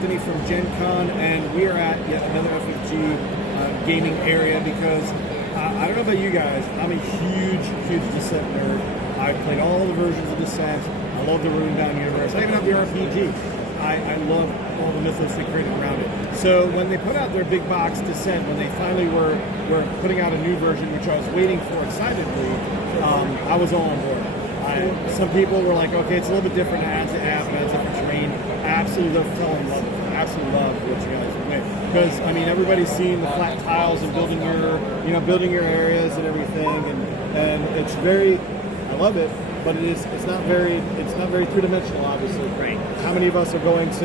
Anthony from Gen Con, and we are at yet another FFG gaming area because I don't know about you guys, I'm a huge Descent nerd. I've played all the versions of Descent. I love the Runebound universe. I even have the RPG. I love all the mythos they created around it. So when they put out their big box Descent, when they finally were putting out a new version, which I was waiting for excitedly, I was all on board. Some people were like, okay, it's a little bit different, adds an app, adds different terrain. I absolutely fell in love with it. Absolutely love what you guys are doing. Because I mean, everybody's seen the flat tiles and building your areas and everything, and it's very, I love it, but it's not very three-dimensional, obviously. Right. How many of us are going to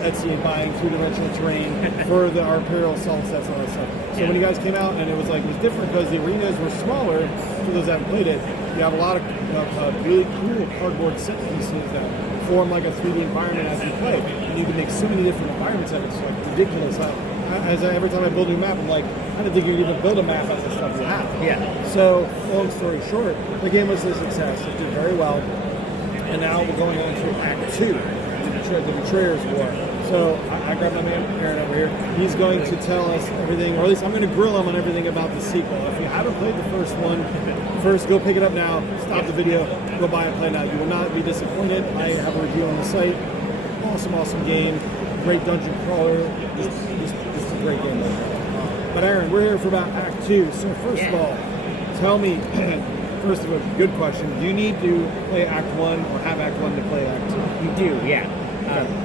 Etsy and buying three-dimensional terrain for our Imperial Assault sets and all that stuff? So when you guys came out, and it was different because the arenas were smaller. For those that haven't played it, you have a lot of really cool cardboard set pieces that form like a 3D environment as you play. And you can make so many different environments that it's like ridiculous. Every time I build a new map, I'm like, I didn't think you could even build a map out of the stuff you have. Yeah. So, long story short, the game was a success. It did very well. And now we're going on to Act 2, the Betrayer's War. So I grabbed my man Aaron over here. He's going to tell us everything, or at least I'm going to grill him on everything about the sequel. If you haven't played the first one, go pick it up now. Stop the video. Go buy it, play now. You will not be disappointed. I have a review on the site. Awesome game. Great dungeon crawler. Just a great game. But Aaron, we're here for about Act 2. So first of all, tell me, first of all, good question. Do you need to play Act 1 or have Act 1 to play Act 2? You do, yeah.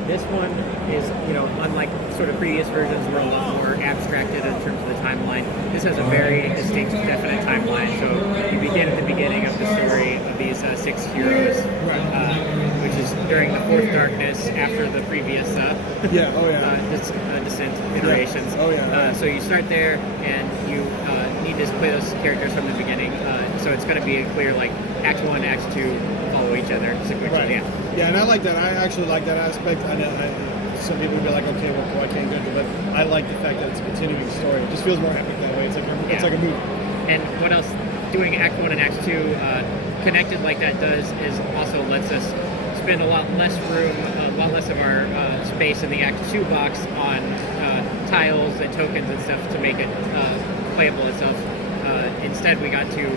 This one is, unlike sort of previous versions, we're a lot more abstracted in terms of the timeline. This has a very distinct, definite timeline. So you begin at the beginning of the story of these 6 heroes, which is during the Fourth Darkness after the previous Descent iterations. So you start there, and you need to play those characters from the beginning. So it's going to be a clear, Act 1, Act 2 follow each other sequentially. Yeah, and I like that. I actually like that aspect. I know some people would be like, okay, well, I can't do it, but I like the fact that it's a continuing story. It just feels more epic that way. It's like a movie. And what else doing Act 1 and Act 2 connected like that does is also lets us spend a lot less room, a lot less of our space in the Act 2 box on tiles and tokens and stuff to make it playable itself. Instead, we got to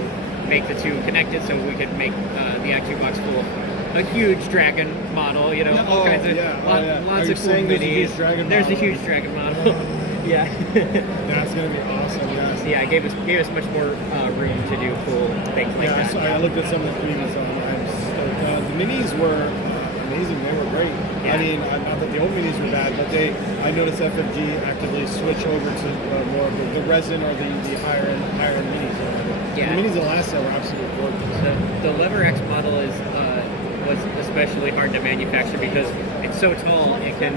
make the two connected so we could make the Act 2 box full of a huge dragon model, all kinds of lots of cool minis. There's a huge dragon model. Yeah. That's gonna be awesome. Yes. Yeah, it gave us much more room to do cool things like that. I looked at some of the previous the minis were amazing. They were great. Yeah. I mean, not that the old minis were bad, but I noticed FFG actively switch over to more of the resin or the higher end minis. Yeah. The minis that last set were absolutely gorgeous. The Lever X model was especially hard to manufacture because it's so tall it can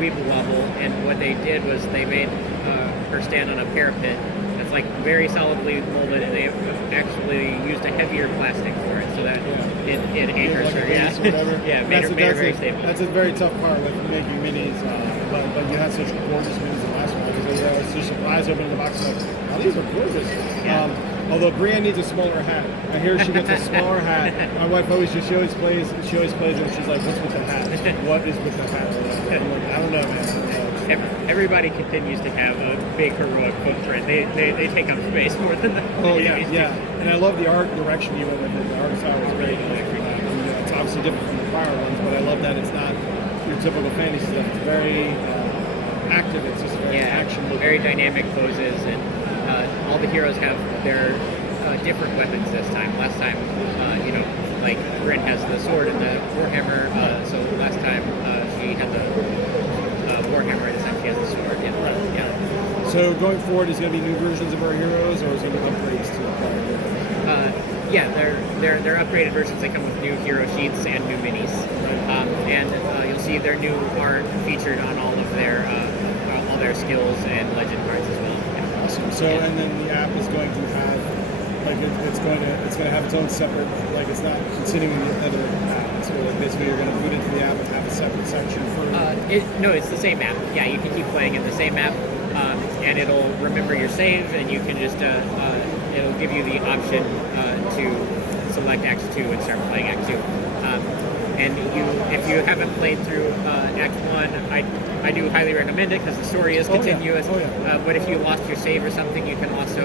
weeble wobble, and what they did was they made her stand on a parapet that's very solidly molded, and they actually used a heavier plastic for it so that it anchors her. Made her very stable. That's a very tough part with making minis, but you had such gorgeous minis the last one. I was just surprised opening the box wow, these are gorgeous. Yeah. Although Brienne needs a smaller hat. I hear she gets a smaller hat. My wife always plays and she's like, what's with the hat? What is with the hat? I'm like, I don't know, man. Everybody continues to have a big heroic footprint. They take up space more than the yeah. And I love the art direction you went with it. The art style was great. It's obviously different from the prior ones, but I love that it's not your typical fantasy stuff. It's very active. It's just very action. Very dynamic poses, and all the heroes have their different weapons this time. Last time, Bryn has the sword and the warhammer. So last time she had the warhammer. This time she has the sword. Yeah. So going forward, is going to be new versions of our heroes, or is it going to be upgrades to the prior heroes? They're upgraded versions. They come with new hero sheets and new minis, and you'll see their new art featured on all of their skills and legend cards as well. Awesome. So, and then the app is going to have, it's going to have its own separate, it's not continuing the other app. So, basically, you're going to boot into the app and have a separate section for. No, it's the same app. Yeah, you can keep playing in the same app, and it'll remember your save, and you can just it'll give you the option to select Act 2 and start playing Act 2. And if you haven't played through Act 1, I do highly recommend it because the story is continuous. But if you lost your save or something, you can also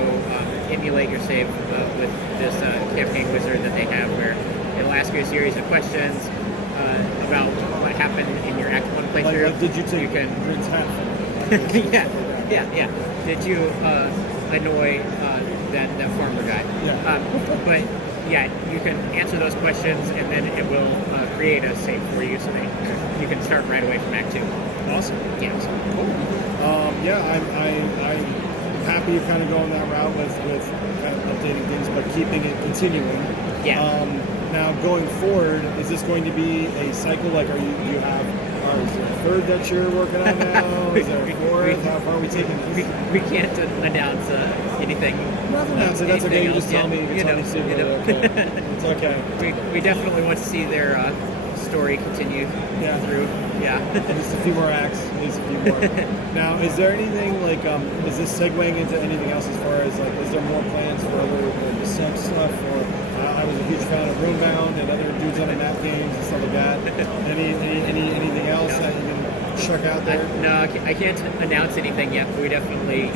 emulate your save with this campaign wizard that they have, where it'll ask you a series of questions about what happened in your Act 1 playthrough. Like, did you take Bryn's hat? Yeah. Did you annoy that farmer guy? Yeah. But yeah, you can answer those questions, and then it will create a save for you, so that you can start right away from Act 2. Awesome. Yeah. Cool. I'm happy you're kind of going that route with kind of updating things, but keeping it continuing. Yeah. Now, going forward, is this going to be a cycle? Like, is there a third that you're working on now? Is there a fourth? How far are we taking this? We can't announce anything. Nothing else. That's okay. You just tell me. Okay. It's okay. We definitely want to see their story continue through. Yeah. Just a few more acts. At least a few more. Now, is there anything like, is this segueing into anything else as far as like, is there more plans for other Descent stuff? Or I was a huge fan of Roombound and other dudes on the map games and stuff like that. Anything else that you can check out there? No, I can't announce anything yet. But we definitely,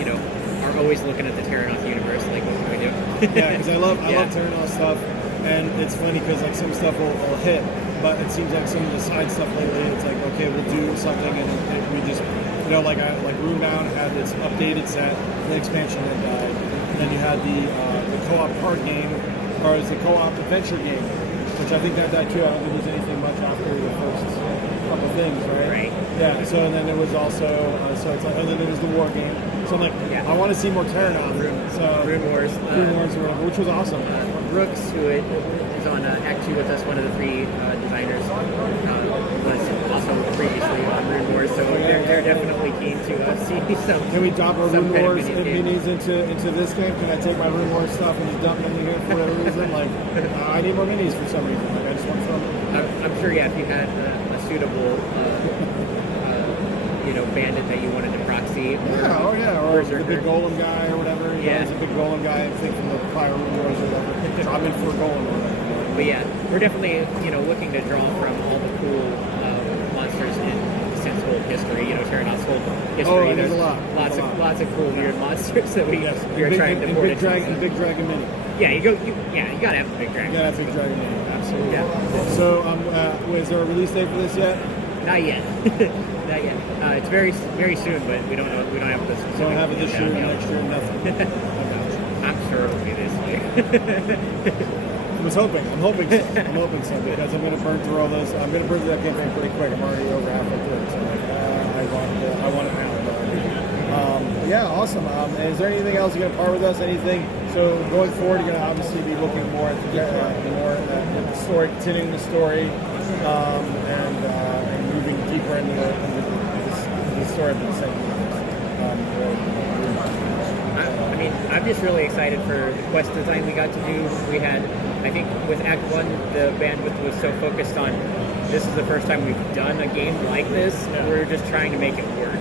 are always looking at the Terranoth universe. Like, what can we do? Yeah, because I love Terranoth stuff, and it's funny because like some stuff will hit. But it seems like some of the side stuff lately, it's like, okay, we'll do something, and we just, like Roombound had its updated set, the expansion had died, and then you had the co-op card game, or it's the co-op adventure game, which I think that died too. I don't think there's anything much after the first couple things, right? Right. Yeah. So and then there was also, and then there was the war game. So I'm like, I want to see more Terranoth. Rune Wars. Rune Wars, or whatever, which was awesome. Brooks, who is on Act 2 with us, one of the three designers, was also previously on Rune Wars, so they're definitely keen to see some. Can we drop our Rune Wars minis into this game? Can I take my Rune Wars stuff and just dump them in here for whatever reason? Like, I need more minis for some reason. Like, I just want to throw them. I'm sure, if you had a suitable, bandit that you wanted to proxy. Or the big golem guy or whatever. He's a big golem guy, I think, from the prior Rune Wars or whatever. Drop in for a golem or whatever. But yeah, we're definitely, looking to draw from all the cool monsters in Descent's whole history, Terranoth's whole history. There's a lot. Lots of cool weird monsters that we're trying to port into. Big Dragon Mini. Yeah, you gotta have the Big Dragon. You gotta have Big Dragon Mini, absolutely. Yeah. So, is there a release date for this yet? Not yet. Not yet. It's very, very soon, but we don't know. We don't have the specific. Don't have it this year, next year, nothing. I'm sure it'll be this year. I'm hoping so because I'm going to burn through all those. I'm going to burn through that campaign pretty quick. I'm already over halfway through it, so I want it now. Yeah, awesome. Is there anything else you're going to part with us? Anything? So going forward, you're going to obviously be looking more at the story, continuing the story, and moving deeper into the story of the same. I'm just really excited for the quest design we got to do. We had, I think, with Act 1, the bandwidth was so focused on this is the first time we've done a game like this. We're just trying to make it work.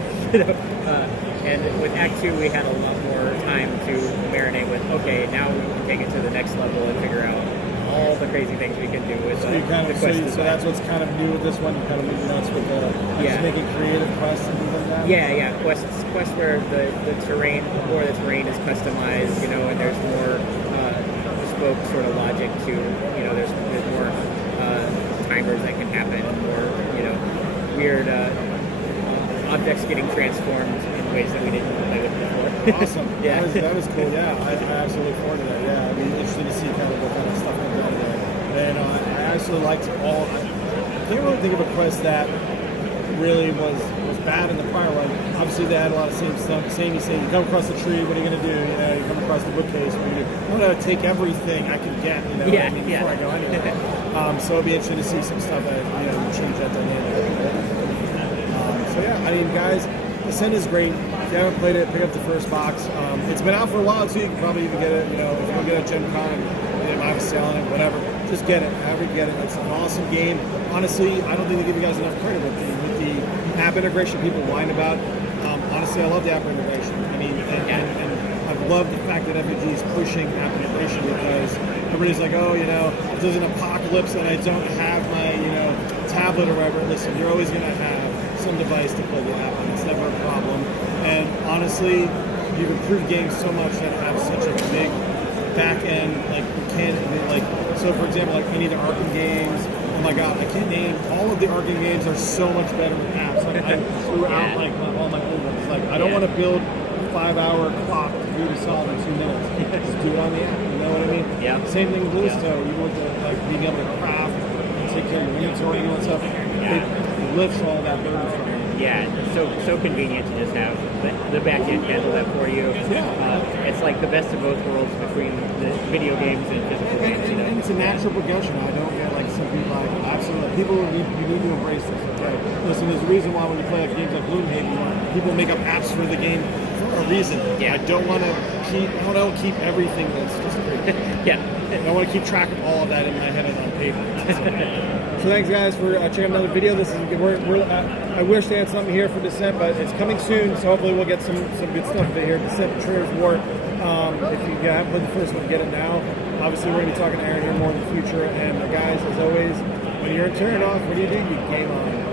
And with Act 2, we had a lot more time to marinate with, okay, now we can take it to the next level and figure out all the crazy things we can do with the quest design. So that's what's kind of new with this one. You kind of moving nuts with just making creative quests and things like that. Yeah. Quests where the terrain is customized, and there's more bespoke sort of logic to, there's more timers that can happen, more weird objects getting transformed in ways that we didn't play with before. Awesome. Yeah. That was cool. Yeah, I absolutely look forward to that. Yeah, I'd be interested to see kind of what kind of stuff comes out of there. And I actually liked I can't really think of a quest that really was bad in the prior one. Obviously, they had a lot of same stuff. You come across the tree, what are you going to do? You come across the bookcase, what are you going to do? I'm going to take everything I can get, before I go anywhere. So it'll be interesting to see some stuff that, change that dynamic. So yeah, guys, Ascent is great. If you haven't played it, pick up the first box. It's been out for a while too. You can probably even get it. If you don't get it at Gen Con, they might be selling it, whatever. Just get it. However you get it. It's an awesome game. Honestly, I don't think they give you guys enough credit with the app integration people whine about. Honestly, I love the app integration. And I've loved the fact that FAG is pushing app integration because everybody's like, if there's an apocalypse and I don't have my, tablet or whatever, listen, you're always going to have some device to play the app on. It's never a problem. And honestly, you've improved games so much that have such a big back end, like you can't even, like, so for example, like any of the Arkham games, oh my god, I can't name all of the Arkham games are so much better with apps. Like I threw out like all my old ones. Like I don't want to build a 5-hour clock to do to solve in 2 minutes. Just do it on the app. You know what I mean? Yeah. Same thing with Bluestone. You want to like being able to craft and take care of your inventory and all that stuff. It lifts all that burden from you. Yeah, so convenient to just have the back end handle that for you. It's like the best of both worlds between the video games and physical games. You know? And it's a natural progression. I don't get like some people like absolutely. People you need to embrace this. Okay, listen. There's a reason why when you play like games like Gloomhaven, people make up apps for the game for a reason. Yeah. I don't want to keep. I don't keep everything that's just great. Yeah. I want to keep track of all of that in my head and on paper. So thanks, guys, for checking out another video. This is I wish they had something here for Descent, but it's coming soon. So hopefully we'll get some good stuff here. Descent Betrayer's War. If you haven't played the first one, get it now. Obviously, we're going to be talking to Aaron here more in the future. And guys, as always, when you're turning off, what do? You game on.